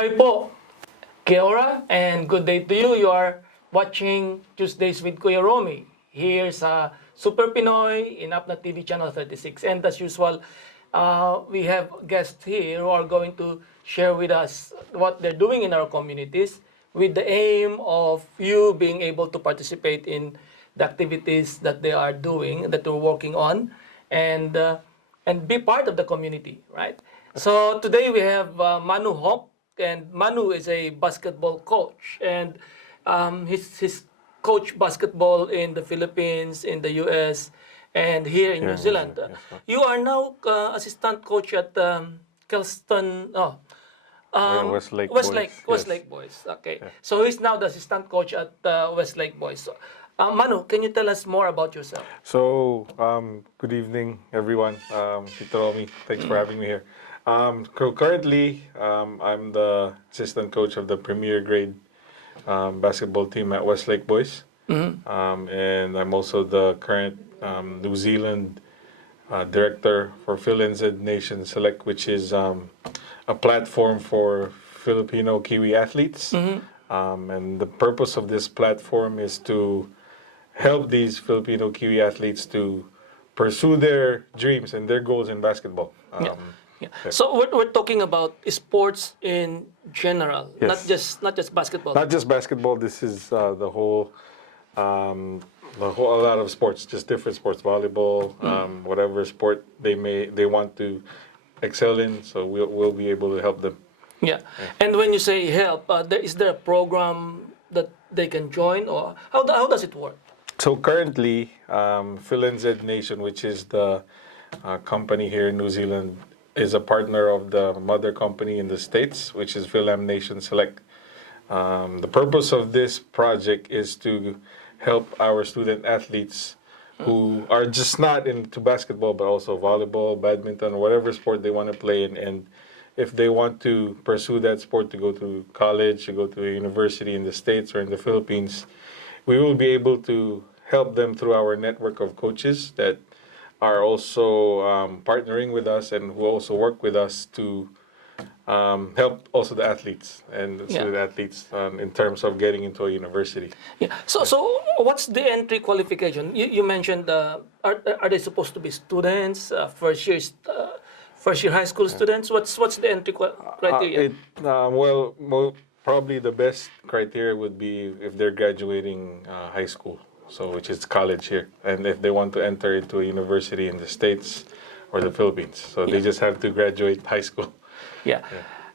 Mabuhay po! Kia ora and good day to you. You are watching Tuesdays with Kuya Romy here sa Super Pinoy in Apna TV Channel 36. And as usual, we have guests here who are going to share with us what they're doing in our communities with the aim of you being able to participate in the activities that they are doing, that they're working on, and be part of the community, right? So today we have Manu Hoque, and Manu is a basketball coach, and he's coached basketball in the Philippines, in the US, and here in New Zealand. You are now assistant coach at Kelston, Westlake Westlake Boys. Okay, so he's now the assistant coach at Westlake Boys. So, Manu, can you tell us more about yourself? So, good evening, everyone. Tito Romy, thanks for having me here. Currently, I'm the assistant coach of the premier grade basketball team at Westlake Boys. And I'm also the current New Zealand director for Filipino Nation Select, which is a platform for Filipino-Kiwi athletes. And the purpose of this platform is to help these Filipino-Kiwi athletes to pursue their dreams and their goals in basketball. So we're talking about sports in general, Yes. not just basketball. Not just basketball. This is a lot of sports, just different sports, volleyball, whatever sport they want to excel in. So we'll be able to help them. Yeah. And when you say help, is there a program that they can join, or how does it work? So currently, Filipino Nation, which is the company here in New Zealand, is a partner of the mother company in the States, which is Filipino Nation Select. The purpose of this project is to help our student athletes who are just not into basketball, but also volleyball, badminton, whatever sport they want to play in. And if they want to pursue that sport to go to college, to go to a university in the States or in the Philippines, we will be able to help them through our network of coaches that are also partnering with us and who also work with us to help also the athletes and student athletes in terms of getting into a university. Yeah. So what's the entry qualification? You mentioned are they supposed to be students, first year high school students? What's the entry criteria? Well, probably the best criteria would be if they're graduating high school, so which is college here, and if they want to enter into a university in the States or the Philippines. So they just have to graduate high school. Yeah.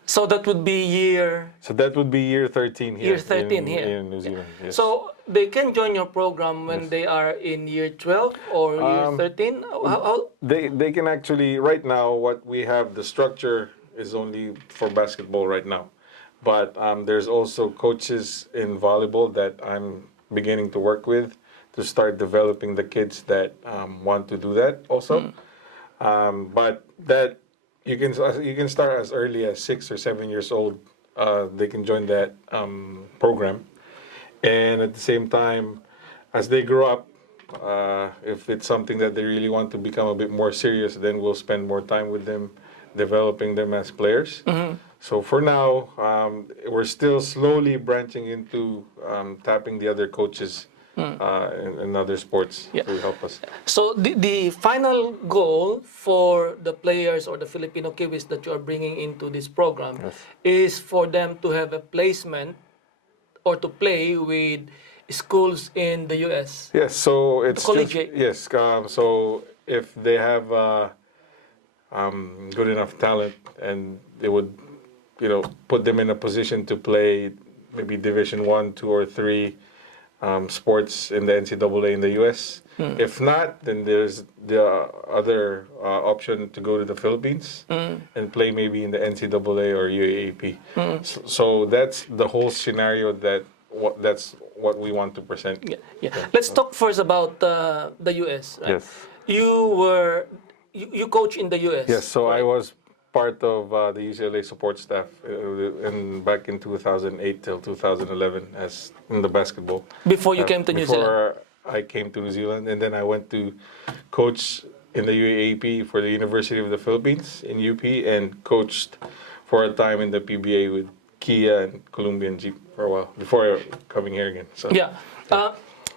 So that would be year... So that would be year 13 here. Year 13 here. In New Zealand, yes. So they can join your program when they are in year 12 or year 13? How? They can actually, right now, what we have, the structure is only for basketball right now. But there's also coaches in volleyball that I'm beginning to work with to start developing the kids that want to do that also. But that you can start as early as 6 or 7 years old. They can join that program, and at the same time, as they grow up, if it's something that they really want to become a bit more serious, then we'll spend more time with them, developing them as players. So for now, we're still slowly branching into tapping the other coaches in other sports to help us. So the final goal for the players or the Filipino-Kiwis that you are bringing into this program is for them to have a placement or to play with schools in the US. Yes, so it's collegiate. So if they have good enough talent and they would, put them in a position to play maybe Division 1, 2, or 3 sports in the NCAA in the US. If not, then there's the other option to go to the Philippines and play maybe in the NCAA or UAAP. So that's the whole scenario that's what we want to present. Let's talk first about the US. Right? Yes. You coach in the US. Yes, so right? I was part of the UCLA support staff back in 2008 till 2011 as in the basketball. Before you came to New Zealand? Before I came to New Zealand, and then I went to coach in the UAAP for the University of the Philippines in UP and coached for a time in the PBA with Kia and Colombian Jeep for a while before coming here again. So Yeah.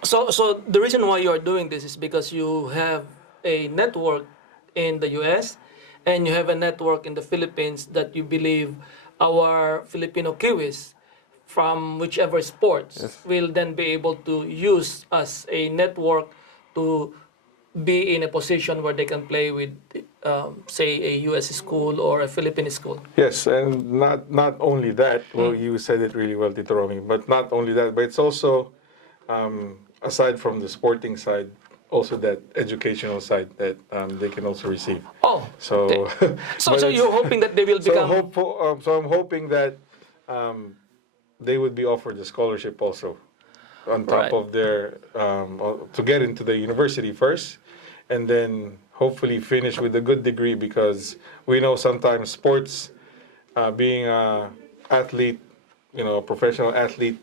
So the reason why you are doing this is because you have a network in the US and you have a network in the Philippines that you believe our Filipino-Kiwis from whichever sports will then be able to use as a network to be in a position where they can play with, say, a US school or a Philippine school. yes, and not only that. Well, you said it really well, Tito Romy. But not only that, but it's also aside from the sporting side, also that educational side that they can also receive. Oh, So, okay. So but it's- you're hoping that they will so become... hopeful. So I'm hoping that they would be offered a scholarship also on top Right. of their to get into the university first, and then hopefully finish with a good degree, because we know sometimes sports, being a athlete, a professional athlete,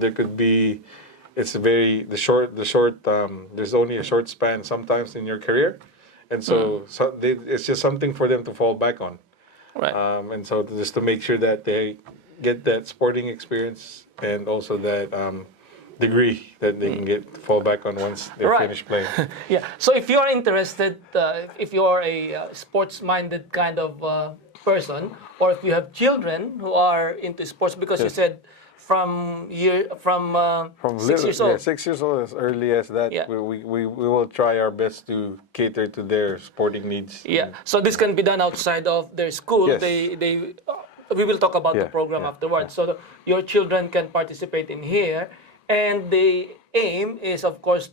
there could be it's very the short there's only a short span sometimes in your career, and so, it's just something for them to fall back on. Right. And so just to make sure that they get that sporting experience and also that degree that they can get fall back on once they Right. finish playing. Yeah. So if you are interested, if you are a sports-minded kind of person, or if you have children who are into sports, because you said from 6 years old. Yeah, 6 years old, as early as that. Yeah. We will try our best to cater to their sporting needs. Yeah. So this can be done outside of their school. Yes. We will talk about the Yeah, program yeah, afterwards. So your children can participate in here, and the aim is, of course,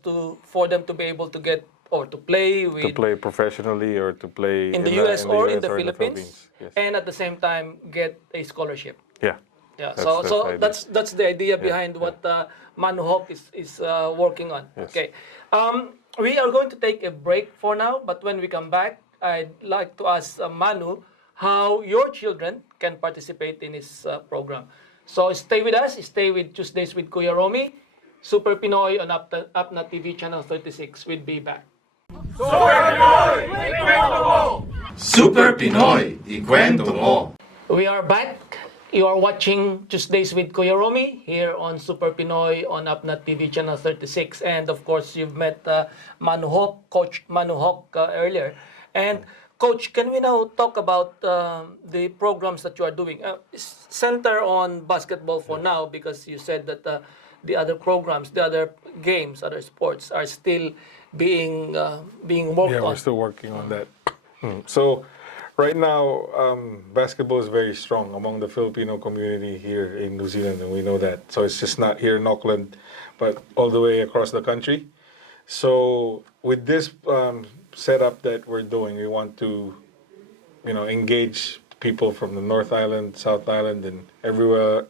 for them to be able to get or to play To with play professionally or to play in the US or in US the Philippines, Yes. and at the same time get a scholarship. Yeah. Yeah, That's so the idea. that's the idea behind what Manu Hoque is working on. Yes. Okay, we are going to take a break for now, but when we come back, I'd like to ask Manu how your children can participate in this program. So stay with us, stay with Tuesdays with Kuya Romy, Super Pinoy on Apna TV channel 36. We'll be back. Super Pinoy, ikwento mo. We are back. You are watching Tuesdays with Kuya Romy here on Super Pinoy on Apna TV channel 36. And of course, you've met Manu Hoque, Coach Manu Hoque earlier. And Coach, can we now talk about the programs that you are doing? Center on basketball for now, because you said that the other programs, the other games, other sports are still being worked Yeah, on. we're still working on that. So, right now, basketball is very strong among the Filipino community here in New Zealand, and we know that. So it's just not here in Auckland, but all the way across the country. So with this setup that we're doing, we want to, engage people from the North Island, South Island, and everywhere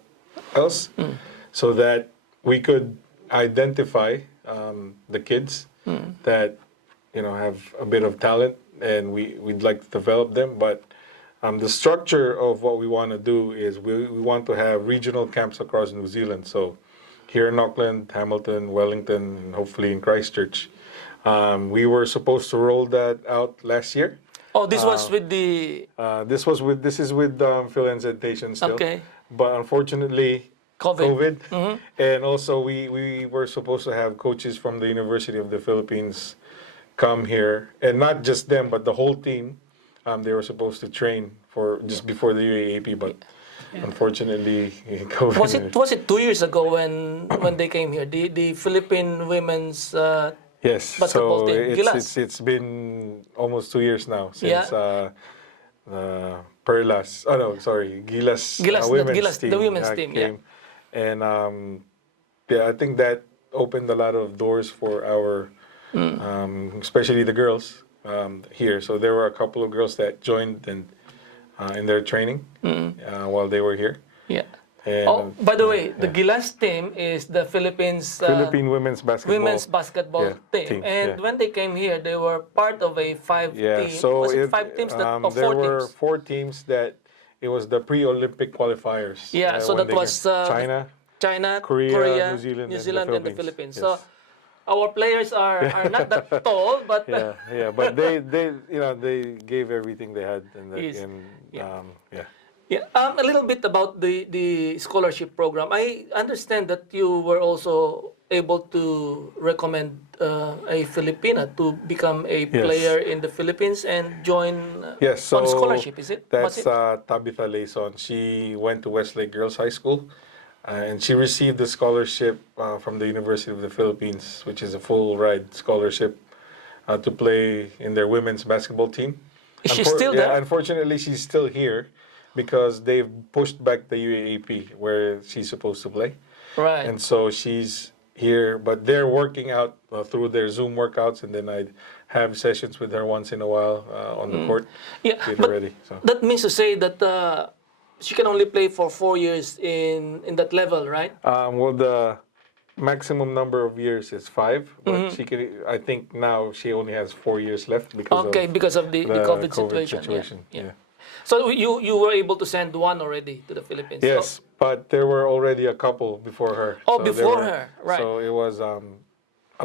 else, so that we could identify the kids that have a bit of talent, and we'd like to develop them. But the structure of what we want to do is we want to have regional camps across New Zealand. So here in Auckland, Hamilton, Wellington, and hopefully in Christchurch. We were supposed to roll that out last year. Oh, this was with the This is with Phil Nation still. Okay. But unfortunately, COVID. And also we were supposed to have coaches from the University of the Philippines come here, and not just them, but the whole team. They were supposed to train for just before the UAAP, but unfortunately, COVID. Was it 2 years ago when they came here? The Philippine women's Yes, basketball so team, Gilas. it's been almost 2 years now since Yeah. Perlas. Oh no, sorry, Gilas. Gilas, Women's the women's team, yeah. came. And I think that opened a lot of doors for our, especially the girls here. So there were a couple of girls that joined in their training while they were here. Yeah. And, Oh, by the way, the Gilas team is the Philippines Philippine women's basketball. team. And yeah. when they came here, they were part of a five team. So Was it 5 teams or 4 there were teams? 4 teams that it was the pre-Olympic qualifiers. Yeah, so when that was China, Korea, New New Zealand, Zealand, and the Philippines. Yes. So our players are not that tall, but yeah, but they gave everything they had, Yes. yeah. Yeah, a little bit about the scholarship program. I understand that you were also able to recommend a Filipina to become a Yes. player in the Philippines and join Yes, so on scholarship. Is it? Was that's it? Tabika Layson. She went to Westlake Girls High School, and she received a scholarship from the University of the Philippines, which is a full ride scholarship to play in their women's basketball team. Is she still Yeah, there? unfortunately, she's still here because they've pushed back the UAAP where she's supposed to play. Right. And so she's here, but they're working out through their Zoom workouts, and then I'd have sessions with her once in a while on the court. Yeah, Get her but ready. So. that means to say that she can only play for 4 years in that level, right? Well, the maximum number of years is 5, but Mm-hmm. she can. I think now she only has 4 years left because Okay, of because of the COVID situation. situation. Yeah. So you were able to send one already to the Philippines. Yes, but there were already a couple before her. Oh, So there before were- her, right. So it was a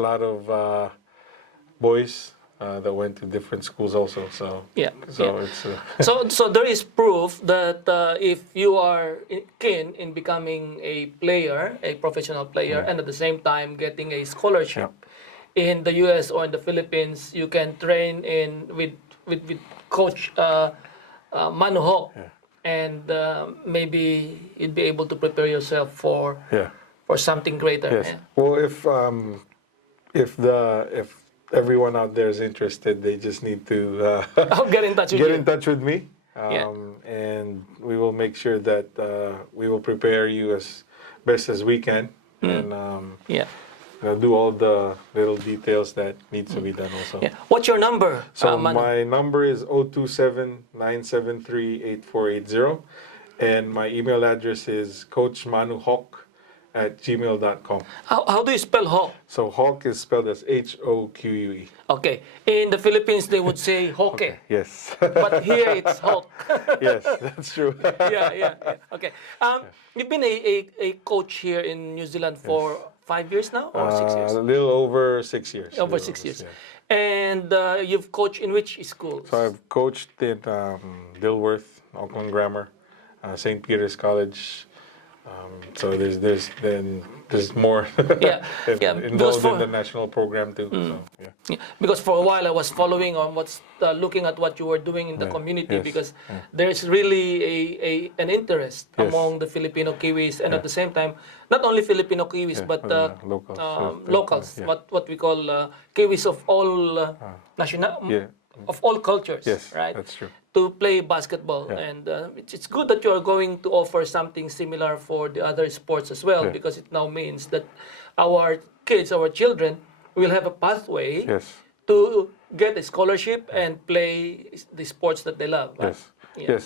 lot of boys that went to different schools also. So Yeah, so yeah. it's So there is proof that if you are keen in becoming a player, a professional player, and at the same time getting a scholarship in the U.S. or in the Philippines, you can train with Coach Manu Hoque, and maybe you'd be able to prepare yourself for yeah. something greater. Yes. Yeah. Well, if everyone out there is interested, they just need to I'll get in touch with get you. in touch with me, Yeah. and we will make sure that we will prepare you as best as we can, and Yeah. do all the little details that needs to be done also. Yeah. What's your number, So Manu? my number is 027-973-8480, and my email address is coachmanuhoque@gmail.com. How do you spell Hoque? So Hoque is spelled as Hoque. Okay. In the Philippines, they would say Hoque. Yes. But here it's Hoque. Yes, that's true. Yeah. Okay. You've been a coach here in New Zealand for 5 years now or 6 years? A little over 6 years. Over Little 6 years. yeah. And you've coached in which schools? So I've coached in Dilworth, Auckland Grammar, St. Peter's College. So there's more Yeah, yeah, because involved for- in the national program too. So, yeah. Yeah, because for a while I was following on looking at what you were doing in the community, yes, because there's really an interest Yes. among the Filipino-Kiwis, and at the same time, not only Filipino-Kiwis, but locals. locals, Yeah. what we call Kiwis of all Yeah. of all cultures, Yes, right? that's true. To play basketball, Yeah. and it's good that you are going to offer something similar for the other sports as well, Yeah. because it now means that our kids, our children, will have a pathway Yes. to get a scholarship and play the sports that they love. Right? Yes. Yeah. Yes.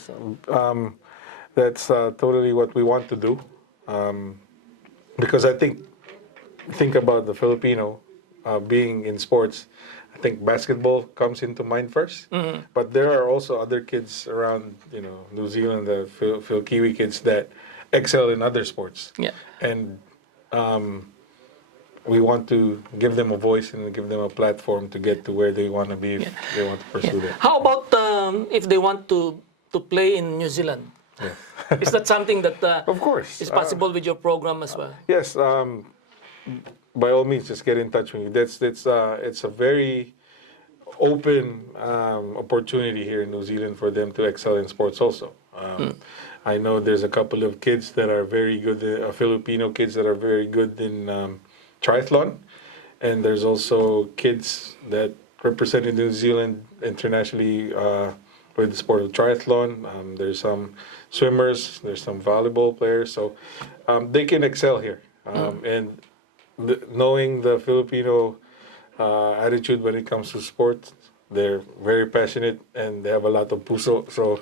That's totally what we want to do. Because I think about the Filipino being in sports. I think basketball comes into mind first, but there are also other kids around, New Zealand, the Phil-Kiwi kids that excel in other sports. Yeah. And we want to give them a voice and give them a platform to get to where they want to be if they want to pursue that. How about if they want to play in New Zealand? Yeah. Is that something that Of course. is possible with your program as well? Yes, by all means, just get in touch with me. It's a very open opportunity here in New Zealand for them to excel in sports also. I know there's a couple of kids that are very good, Filipino kids that are very good in triathlon, and there's also kids that represent New Zealand internationally with the sport of triathlon. There's some swimmers, there's some volleyball players, so they can excel here. And knowing the Filipino attitude when it comes to sports, they're very passionate and they have a lot of puso. So,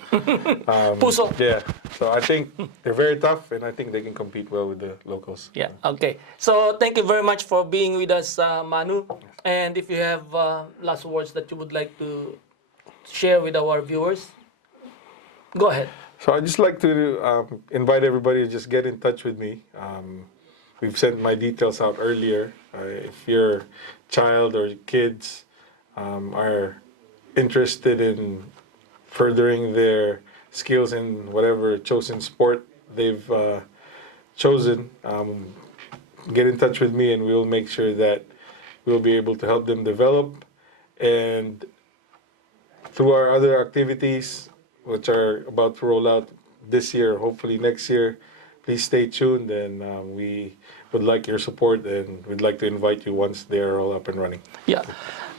Puso. yeah. So I think they're very tough, and I think they can compete well with the locals. Yeah. Okay. So thank you very much for being with us, Manu. And if you have last words that you would like to share with our viewers, go ahead. So I'd just like to invite everybody to just get in touch with me. We've sent my details out earlier. If your child or kids are interested in furthering their skills in whatever chosen sport they've chosen, get in touch with me, and we'll make sure that we'll be able to help them develop. And through our other activities, which are about to roll out this year, hopefully next year, please stay tuned, and we would like your support, and we'd like to invite you once they're all up and running. Yeah.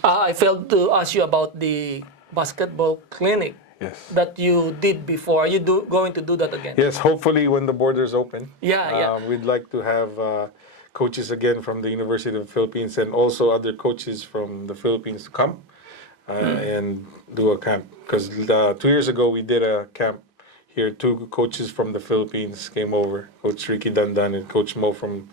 I failed to ask you about the basketball clinic Yes. that you did before. Are you going to do that again? Yes, hopefully when the borders open. Yeah. We'd like to have coaches again from the University of the Philippines, and also other coaches from the Philippines to come and do a camp. Because 2 years ago we did a camp here. 2 coaches from the Philippines came over, Coach Ricky Dandan and Coach Mo from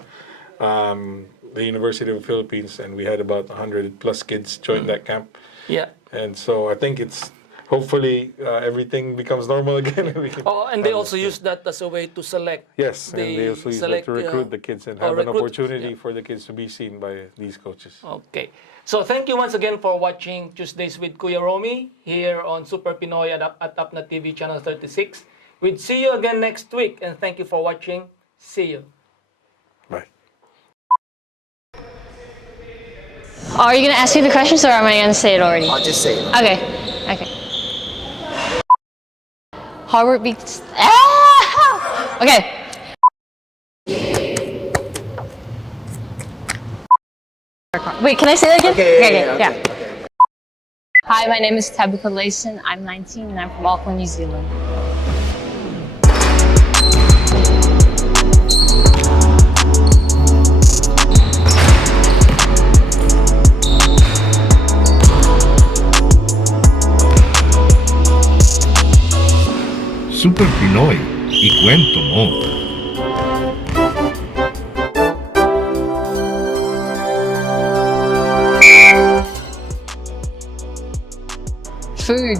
the University of the Philippines, and we had about 100 plus kids join that camp. Yeah. And so I think it's hopefully everything becomes normal again. Oh, and they also use that as a way to select. Yes, and they also use that to recruit the kids and have an opportunity for the kids to be seen by these coaches. Okay. So thank you once again for watching Tuesdays with Kuya Romy here on Super Pinoy at Apna TV channel 36. We'll see you again next week, and thank you for watching. See you. Bye. Oh, are you going to ask me the questions, or am I going to say it already? I'll just say it. Okay. Okay. Harvard beats. Ah! Okay. Wait, can I say that again? Okay. Hi, my name is Tabika Layson. I'm 19 and I'm from Auckland, New Zealand. Super Pinoy, ikwento mo. Food.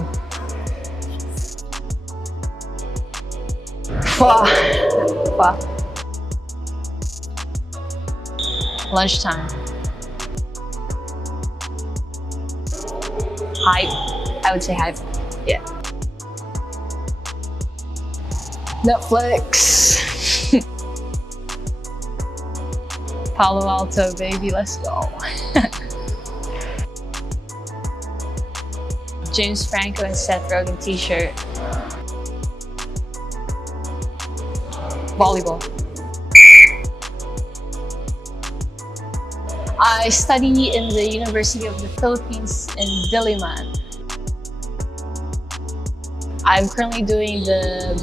Pho. Lunchtime. Hype. I would say hype. Yeah. Netflix. Palo Alto, baby, let's go. James Franco and Seth Rogen t-shirt. Volleyball. I study in the University of the Philippines in Diliman. I'm currently doing the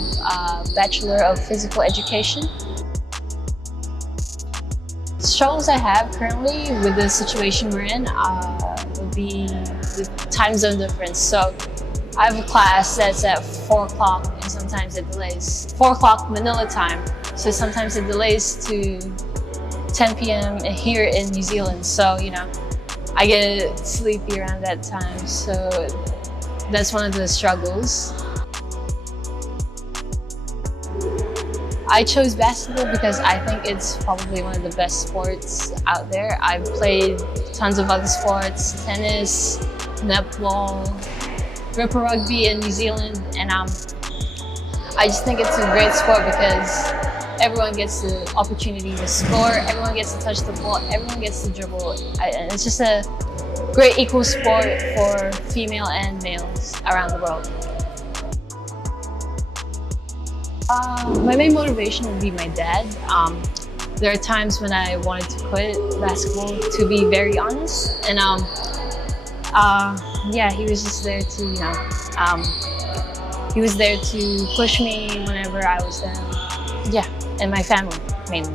Bachelor of Physical Education. Struggles I have currently with the situation we're in would be the time zone difference. So I have a class that's at 4 o'clock and sometimes it delays. 4 o'clock Manila time, so sometimes it delays to 10 p.m. here in New Zealand. So, you know, I get sleepy around that time. So that's one of the struggles. I chose basketball because I think it's probably one of the best sports out there. I've played tons of other sports, tennis, netball, ripper rugby in New Zealand, and I just think it's a great sport because everyone gets the opportunity to score, everyone gets to touch the ball, everyone gets to dribble. And it's just a great equal sport for female and males around the world. My main motivation would be my dad. There are times when I wanted to quit basketball, to be very honest, and yeah, he was just there to, you know, he was there to push me whenever I was down. Yeah, and my family mainly.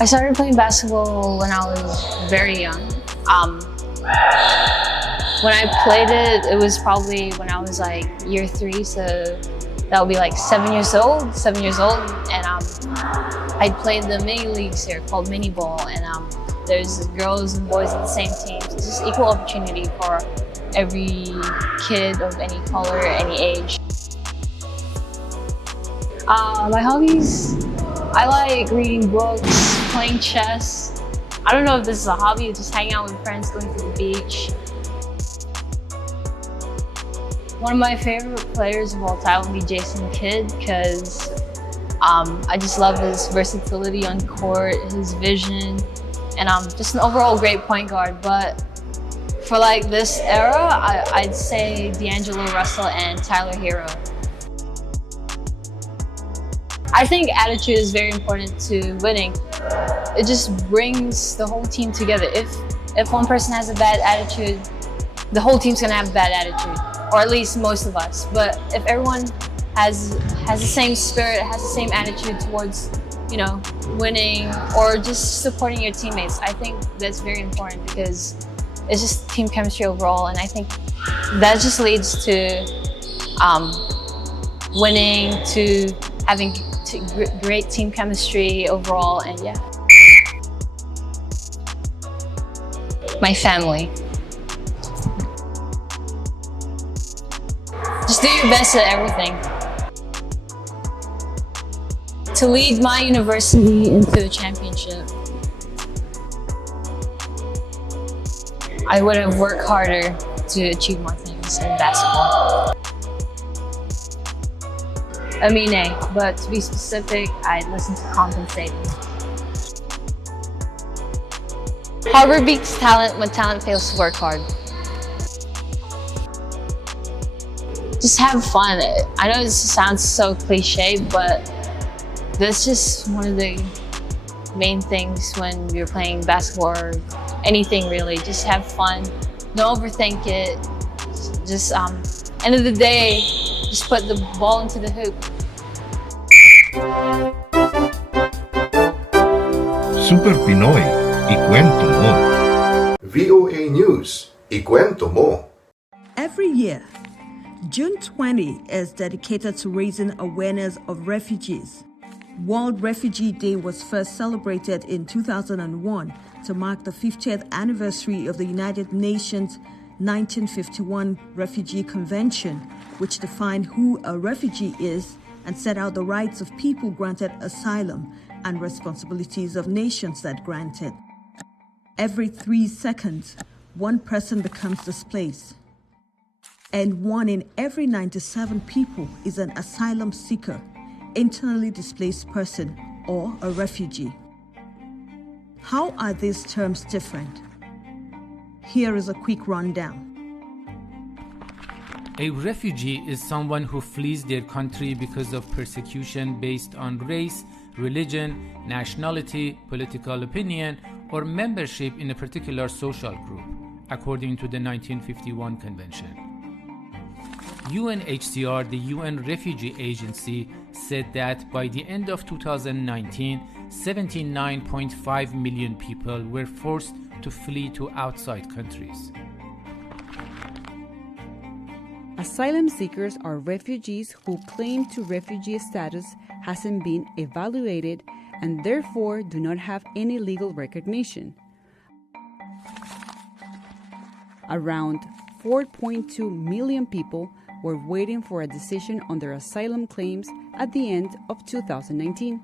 I started playing basketball when I was very young. When I played it, it was probably when I was like year 3, so that would be like 7 years old, and I'd play in the mini leagues here called mini ball, and there's girls and boys in the same teams. It's just equal opportunity for every kid of any color, any age. My hobbies, I like reading books, playing chess. I don't know if this is a hobby, just hanging out with friends, going to the beach. One of my favorite players of all time would be Jason Kidd because I just love his versatility on court, his vision, and just an overall great point guard. But for like this era, I'd say D'Angelo Russell and Tyler Hero. I think attitude is very important to winning. It just brings the whole team together. If one person has a bad attitude, the whole team's gonna have a bad attitude, or at least most of us. But if everyone has the same spirit, has the same attitude towards, winning or just supporting your teammates, I think that's very important because it's just team chemistry overall, and I think that just leads to winning, to having great team chemistry overall, and yeah. My family. Just do your best at everything. To lead my university into a championship, I would have worked harder to achieve more things in basketball. Amine, but to be specific, I'd listen to compensating. Hard beats talent when talent fails to work hard. Just have fun. I know this sounds so cliche, but that's just one of the main things when you're playing basketball or anything really. Just have fun. Don't overthink it. Just end of the day, just put the ball into the hoop. Super Pinoy, ikwento mo. VOA News, ikwento mo. Every year, June 20 is dedicated to raising awareness of refugees. World Refugee Day was first celebrated in 2001 to mark the 50th anniversary of the United Nations 1951 Refugee Convention, which defined who a refugee is and set out the rights of people granted asylum and responsibilities of nations that grant it. Every 3 seconds, one person becomes displaced, and 1 in every 97 people is an asylum seeker, internally displaced person, or a refugee. How are these terms different? Here is a quick rundown. A refugee is someone who flees their country because of persecution based on race, religion, nationality, political opinion, or membership in a particular social group, according to the 1951 Convention. UNHCR, the UN Refugee Agency, said that by the end of 2019, 79.5 million people were forced to flee to outside countries. Asylum seekers are refugees whose claim to refugee status hasn't been evaluated and therefore do not have any legal recognition. Around 4.2 million people were waiting for a decision on their asylum claims at the end of 2019.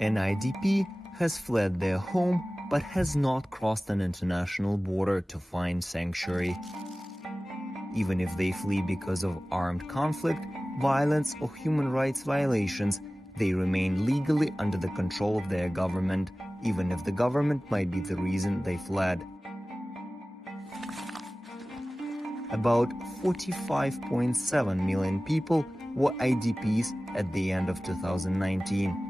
An IDP has fled their home but has not crossed an international border to find sanctuary. Even if they flee because of armed conflict, violence, or human rights violations, they remain legally under the control of their government, even if the government might be the reason they fled. About 45.7 million people were IDPs at the end of 2019.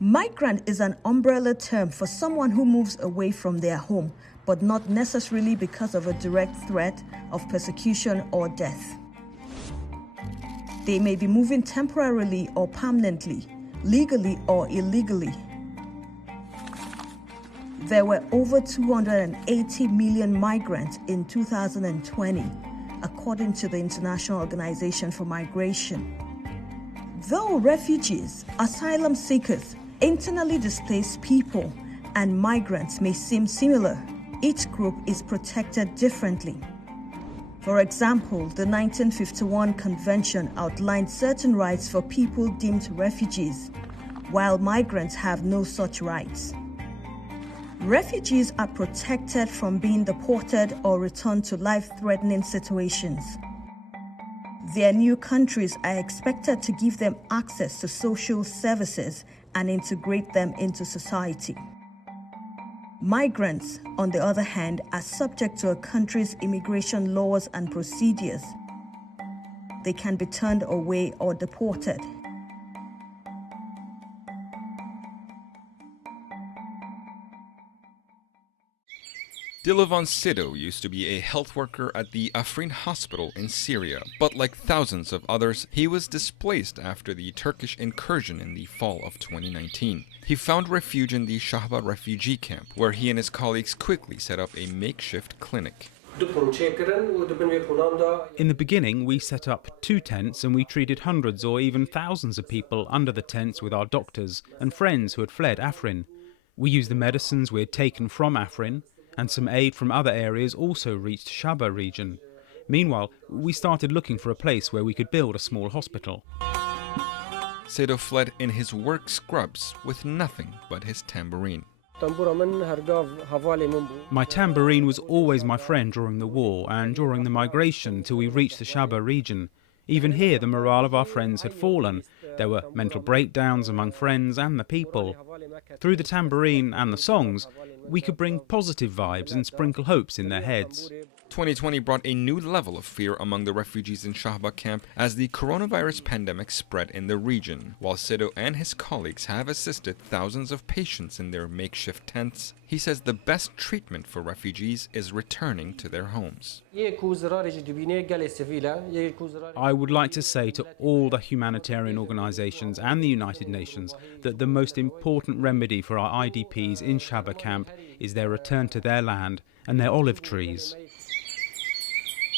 Migrant is an umbrella term for someone who moves away from their home, but not necessarily because of a direct threat of persecution or death. They may be moving temporarily or permanently, legally or illegally. There were over 280 million migrants in 2020, according to the International Organization for Migration. Though refugees, asylum seekers, internally displaced people, and migrants may seem similar, each group is protected differently. For example, the 1951 Convention outlined certain rights for people deemed refugees, while migrants have no such rights. Refugees are protected from being deported or returned to life-threatening situations. Their new countries are expected to give them access to social services and integrate them into society. Migrants, on the other hand, are subject to a country's immigration laws and procedures. They can be turned away or deported. Dilivon Sido used to be a health worker at the Afrin hospital in Syria, but like thousands of others, he was displaced after the Turkish incursion in the fall of 2019. He found refuge in the Shahba refugee camp, where he and his colleagues quickly set up a makeshift clinic. In the beginning, we set up 2 tents and we treated hundreds or even thousands of people under the tents with our doctors and friends who had fled Afrin. We used the medicines we had taken from Afrin, and some aid from other areas also reached Shahba region. Meanwhile, we started looking for a place where we could build a small hospital. Sido fled in his work scrubs with nothing but his tambourine. My tambourine was always my friend during the war and during the migration till we reached the Shahba region. Even here, the morale of our friends had fallen. There were mental breakdowns among friends and the people. Through the tambourine and the songs, we could bring positive vibes and sprinkle hopes in their heads. 2020 brought a new level of fear among the refugees in Shahba camp as the coronavirus pandemic spread in the region. While Sido and his colleagues have assisted thousands of patients in their makeshift tents, he says the best treatment for refugees is returning to their homes. I would like to say to all the humanitarian organizations and the United Nations that the most important remedy for our IDPs in Shahba camp is their return to their land and their olive trees.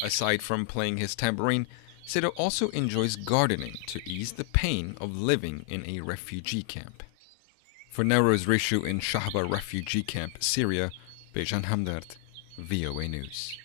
Aside from playing his tambourine, Sido also enjoys gardening to ease the pain of living in a refugee camp. For Nowroz Rishu in Shahba refugee camp, Syria, Bejan Hamdard, VOA News.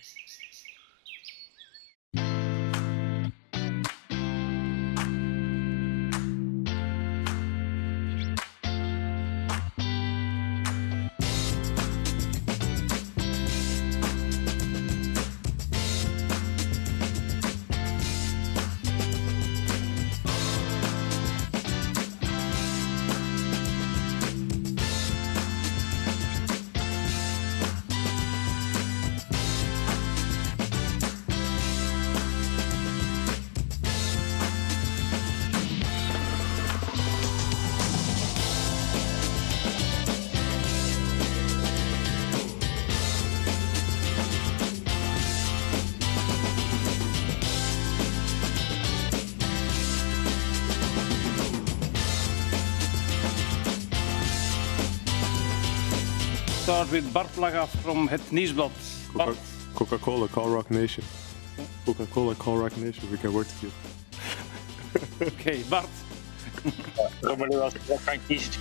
Start with Bart Plaga from Het Nieuwsblad. Coca-Cola, Call Rock Nation. Coca-Cola, Call Rock Nation. We can work together. Okay, Bart. Romeluas, Frank kiest.